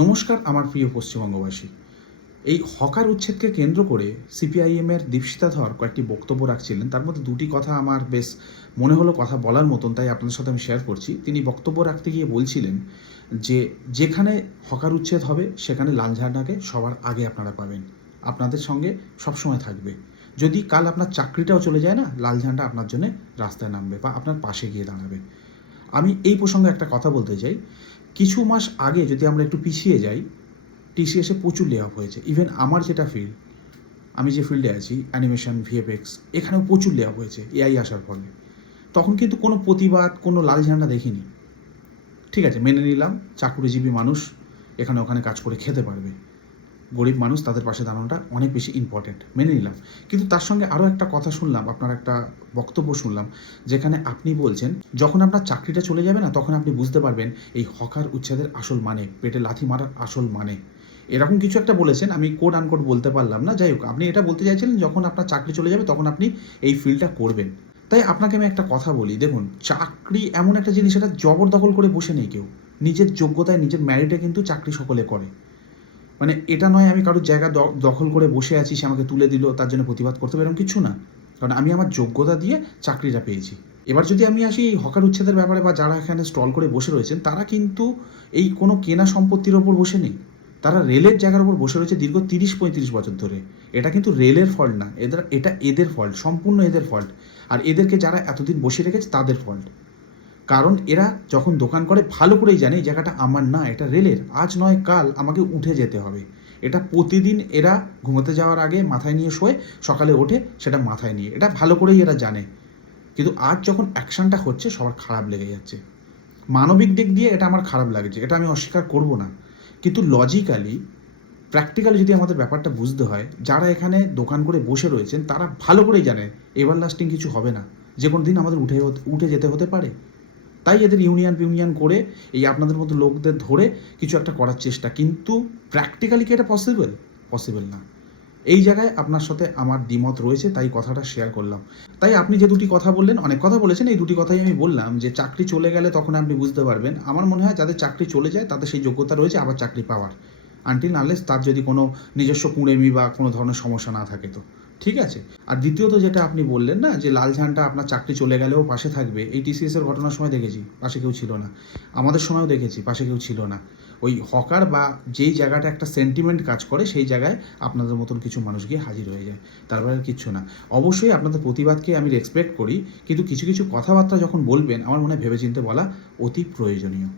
নমস্কার আমার প্রিয় পশ্চিমবঙ্গবাসী। এই হকার উচ্ছেদকে কেন্দ্র করে সিপিআইএমের দীপশিতা ধর কয়েকটি বক্তব্য রাখছিলেন। তার মধ্যে দুটি কথা আমার বেশ মনে হলো কথা বলার মতন, তাই আপনাদের সাথে আমি শেয়ার করছি। তিনি বক্তব্য রাখতে গিয়ে বলছিলেন যে যেখানে হকার উচ্ছেদ হবে সেখানে লাল ঝান্ডাকে সবার আগে আপনারা পাবেন, আপনাদের সঙ্গে সবসময় থাকবে। যদি কাল আপনার চাকরিটাও চলে যায় না, লাল ঝান্ডা আপনার জন্য রাস্তায় নামবে বা আপনার পাশে গিয়ে দাঁড়াবে। আমি এই প্রসঙ্গে একটা কথা বলতে চাই। কিছু মাস আগে যদি আমরা একটু পিছিয়ে যাই, টিসিএসে প্রচুর লে অফ হয়েছে। ইভেন আমার যেটা ফিল্ড, আমি যে ফিল্ডে আছি অ্যানিমেশন, ভিএফএক্স, এখানেও প্রচুর লে অফ হয়েছে এআই আসার ফলে। তখন কিন্তু কোনো প্রতিবাদ, কোনো লাল ঝান্ডা দেখিনি। ঠিক আছে, মেনে নিলাম চাকুরিজীবী মানুষ এখানে ওখানে কাজ করে খেতে পারবে, গরিব মানুষ তাদের পাশে দাঁড়ানোটা অনেক বেশি ইম্পর্ট্যান্ট, মেনে নিলাম। কিন্তু তার সঙ্গে আরও একটা কথা শুনলাম, আপনার একটা বক্তব্য শুনলাম, যেখানে আপনি বলছেন যখন আপনার চাকরিটা চলে যাবে না, তখন আপনি বুঝতে পারবেন এই হকার উচ্ছেদের আসল মানে, পেটে লাথি মারার আসল মানে। এরকম কিছু একটা বলেছেন, আমি কোড আনকোড বলতে পারলাম না। যাই হোক, আপনি এটা বলতে চাইছিলেন যখন আপনার চাকরি চলে যাবে তখন আপনি এই ফিল্ডটা করবেন। তাই আপনাকে আমি একটা কথা বলি, দেখুন, চাকরি এমন একটা জিনিস, এটা জবরদখল করে বসে নেই কেউ। নিজের যোগ্যতায়, নিজের ম্যারিটে কিন্তু চাকরি সকলে করে। মানে এটা নয় আমি কারোর জায়গা দখল করে বসে আছি, সে আমাকে তুলে দিল তার জন্য প্রতিবাদ করতে হবে, এরকম কিছু না। কারণ আমি আমার যোগ্যতা দিয়ে চাকরিটা পেয়েছি। এবার যদি আমি আসি এই হকার উচ্ছেদের ব্যাপারে, বা যারা এখানে স্টল করে বসে রয়েছেন, তারা কিন্তু এই কোনো কেনা সম্পত্তির ওপর বসে নেই। তারা রেলের জায়গার উপর বসে রয়েছে দীর্ঘ 30-35 বছর ধরে। এটা কিন্তু রেলের ফল্ট না, এটা এদের ফল্ট, সম্পূর্ণ এদের ফল্ট। আর এদেরকে যারা এতদিন বসে রেখেছে তাদের ফল্ট। কারণ এরা যখন দোকান করে ভালো করেই জানে এই জায়গাটা আমার না, এটা রেলের, আজ নয় কাল আমাকে উঠে যেতে হবে। এটা প্রতিদিন এরা ঘুমোতে যাওয়ার আগে মাথায় নিয়ে শোয়, সকালে ওঠে সেটা মাথায় নিয়ে, এটা ভালো করেই এরা জানে। কিন্তু আজ যখন অ্যাকশনটা হচ্ছে সবার খারাপ লেগে যাচ্ছে। মানবিক দিক দিয়ে এটা আমার খারাপ লাগছে, এটা আমি অস্বীকার করব না। কিন্তু লজিক্যালি, প্র্যাকটিক্যালি যদি আমাদের ব্যাপারটা বুঝতে হয়, যারা এখানে দোকান করে বসে রয়েছেন তারা ভালো করেই জানে এভার লাস্টিং কিছু হবে না, যে কোনো দিন আমাদের উঠে যেতে হতে পারে। তাই এদের ইউনিয়ন করে এই আপনাদের মতো লোকদের ধরে কিছু একটা করার চেষ্টা। কিন্তু প্র্যাকটিক্যালি কি এটা পসিবল না। এই জায়গায় আপনার সাথে আমার দ্বিমত রয়েছে, তাই কথাটা শেয়ার করলাম। তাই আপনি যে দুটি কথা বললেন, অনেক কথা বলেছেন, এই দুটি কথাই আমি বললাম যে চাকরি চলে গেলে তখন আপনি বুঝতে পারবেন। আমার মনে হয় যাদের চাকরি চলে যায় তাদের সেই যোগ্যতা রয়েছে আবার চাকরি পাওয়ার, আনটিল আনলেস তার যদি কোনো নিজস্ব কুঁড়েমি বা কোনো ধরনের সমস্যা না থাকে তো ঠিক আছে। আর দ্বিতীয়ত যেটা আপনি বললেন না, যে লাল ঝান্ডা আপনার চাকরি চলে গেলেও পাশে থাকবে, এই টিসিএসের ঘটনার সময় দেখেছি পাশে কেউ ছিল না, আমাদের সময়ও দেখেছি পাশে কেউ ছিল না। ওই হকার বা যেই জায়গাটা একটা সেন্টিমেন্ট কাজ করে সেই জায়গায় আপনাদের মতন কিছু মানুষ গিয়ে হাজির হয়ে যায়, তারপরে আর কিচ্ছু না। অবশ্যই আপনাদের প্রতিবাদকে আমি রেসপেক্ট করি, কিন্তু কিছু কিছু কথাবার্তা যখন বলবেন আমার মনে হয় ভেবেচিন্তে বলা অতি প্রয়োজনীয়।